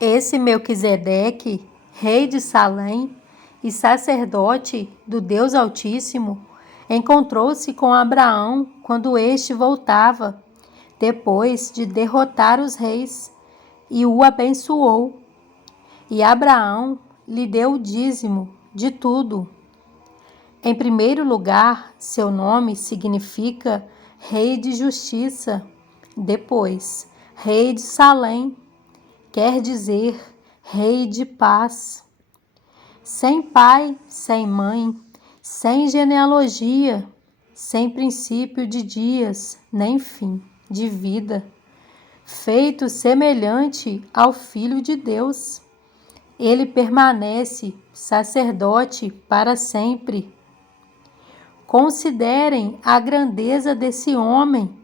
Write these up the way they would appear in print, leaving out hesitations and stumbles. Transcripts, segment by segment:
Esse Melquisedeque, rei de Salém e sacerdote do Deus Altíssimo, encontrou-se com Abraão quando este voltava, depois de derrotar os reis, e o abençoou. E Abraão lhe deu o dízimo de tudo. Em primeiro lugar, seu nome significa Rei de Justiça. Depois, Rei de Salém, quer dizer Rei de Paz. Sem pai, sem mãe, sem genealogia, sem princípio de dias, nem fim de vida, feito semelhante ao Filho de Deus. Ele permanece sacerdote para sempre. Considerem a grandeza desse homem.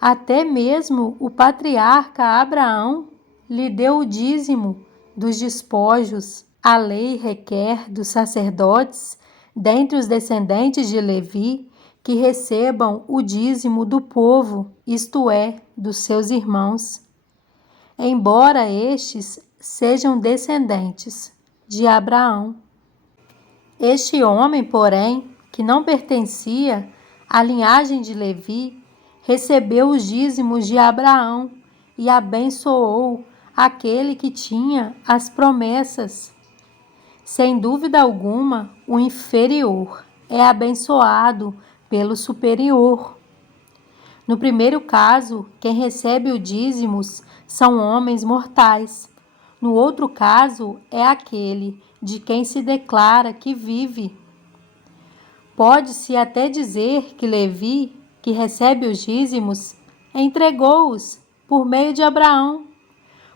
Até mesmo o patriarca Abraão lhe deu o dízimo dos despojos. A lei requer dos sacerdotes, dentre os descendentes de Levi, que recebam o dízimo do povo, isto é, dos seus irmãos, embora estes sejam descendentes de Abraão. Este homem, porém, que não pertencia à linhagem de Levi, recebeu os dízimos de Abraão e abençoou aquele que tinha as promessas. Sem dúvida alguma, o inferior é abençoado pelo superior. No primeiro caso, quem recebe o dízimos são homens mortais. No outro caso, é aquele de quem se declara que vive. Pode-se até dizer que Levi, que recebe os dízimos, entregou-os por meio de Abraão,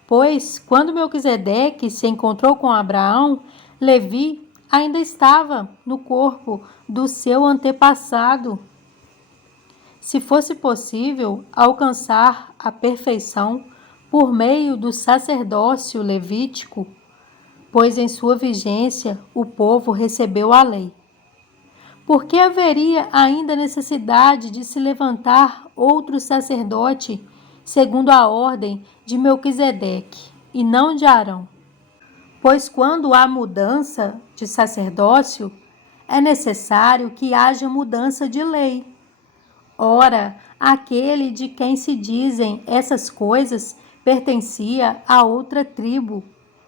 pois quando Melquisedeque se encontrou com Abraão, Levi ainda estava no corpo do seu antepassado. Se fosse possível alcançar a perfeição por meio do sacerdócio levítico, pois em sua vigência o povo recebeu a lei, por que haveria ainda necessidade de se levantar outro sacerdote segundo a ordem de Melquisedeque e não de Arão? Pois quando há mudança de sacerdócio, é necessário que haja mudança de lei. Ora, aquele de quem se dizem essas coisas pertencia a outra tribo,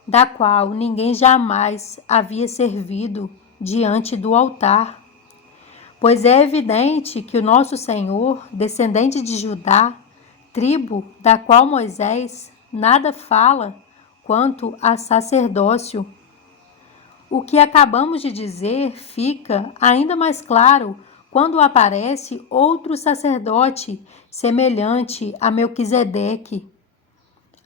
da qual ninguém jamais havia servido diante do altar. Pois é evidente que o nosso Senhor, descendente de Judá, tribo da qual Moisés nada fala quanto a sacerdócio. O que acabamos de dizer fica ainda mais claro quando aparece outro sacerdote semelhante a Melquisedeque,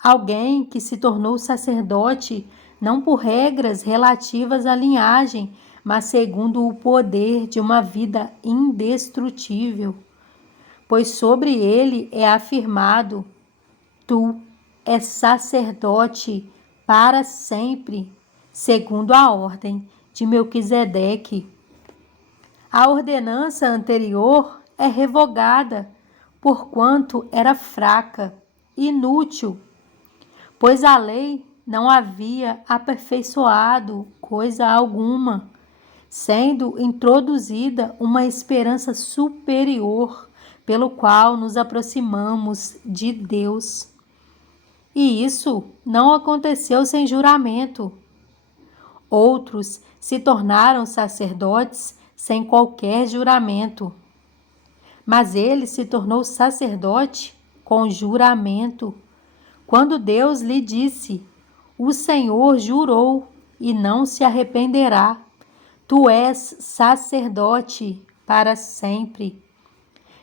alguém que se tornou sacerdote não por regras relativas à linhagem, mas segundo o poder de uma vida indestrutível, pois sobre ele é afirmado: tu és sacerdote para sempre, segundo a ordem de Melquisedeque. A ordenança anterior é revogada, porquanto era fraca, inútil, pois a lei não havia aperfeiçoado coisa alguma, sendo introduzida uma esperança superior, pelo qual nos aproximamos de Deus. E isso não aconteceu sem juramento. Outros se tornaram sacerdotes sem qualquer juramento. Mas ele se tornou sacerdote com juramento, quando Deus lhe disse: o Senhor jurou e não se arrependerá. Tu és sacerdote para sempre.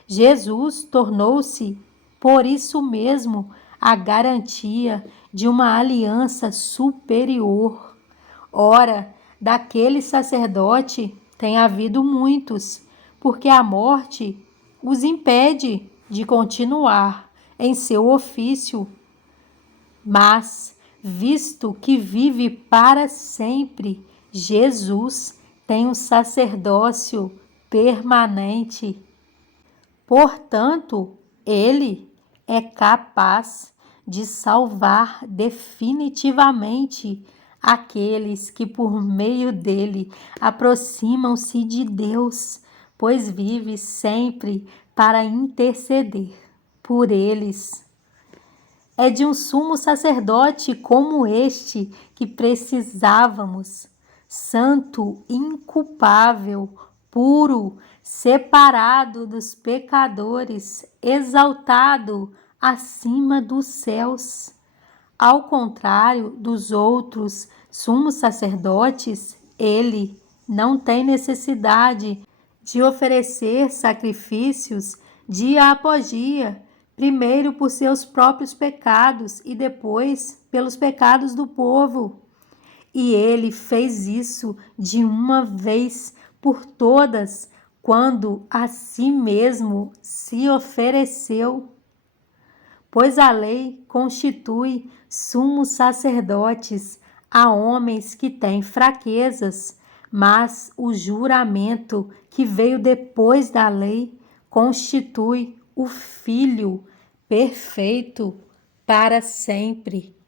Jesus tornou-se, por isso mesmo, a garantia de uma aliança superior. Ora, daquele sacerdote tem havido muitos, porque a morte os impede de continuar em seu ofício. Mas, visto que vive para sempre, Jesus tem um sacerdócio permanente. Portanto, ele é capaz de salvar definitivamente aqueles que por meio dele aproximam-se de Deus, pois vive sempre para interceder por eles. É de um sumo sacerdote como este que precisávamos, santo, inculpável, puro, separado dos pecadores, exaltado acima dos céus. Ao contrário dos outros sumos sacerdotes, ele não tem necessidade de oferecer sacrifícios dia após dia, primeiro por seus próprios pecados e depois pelos pecados do povo. E ele fez isso de uma vez por todas, quando a si mesmo se ofereceu. Pois a lei constitui sumos sacerdotes a homens que têm fraquezas, mas o juramento que veio depois da lei constitui o Filho perfeito para sempre.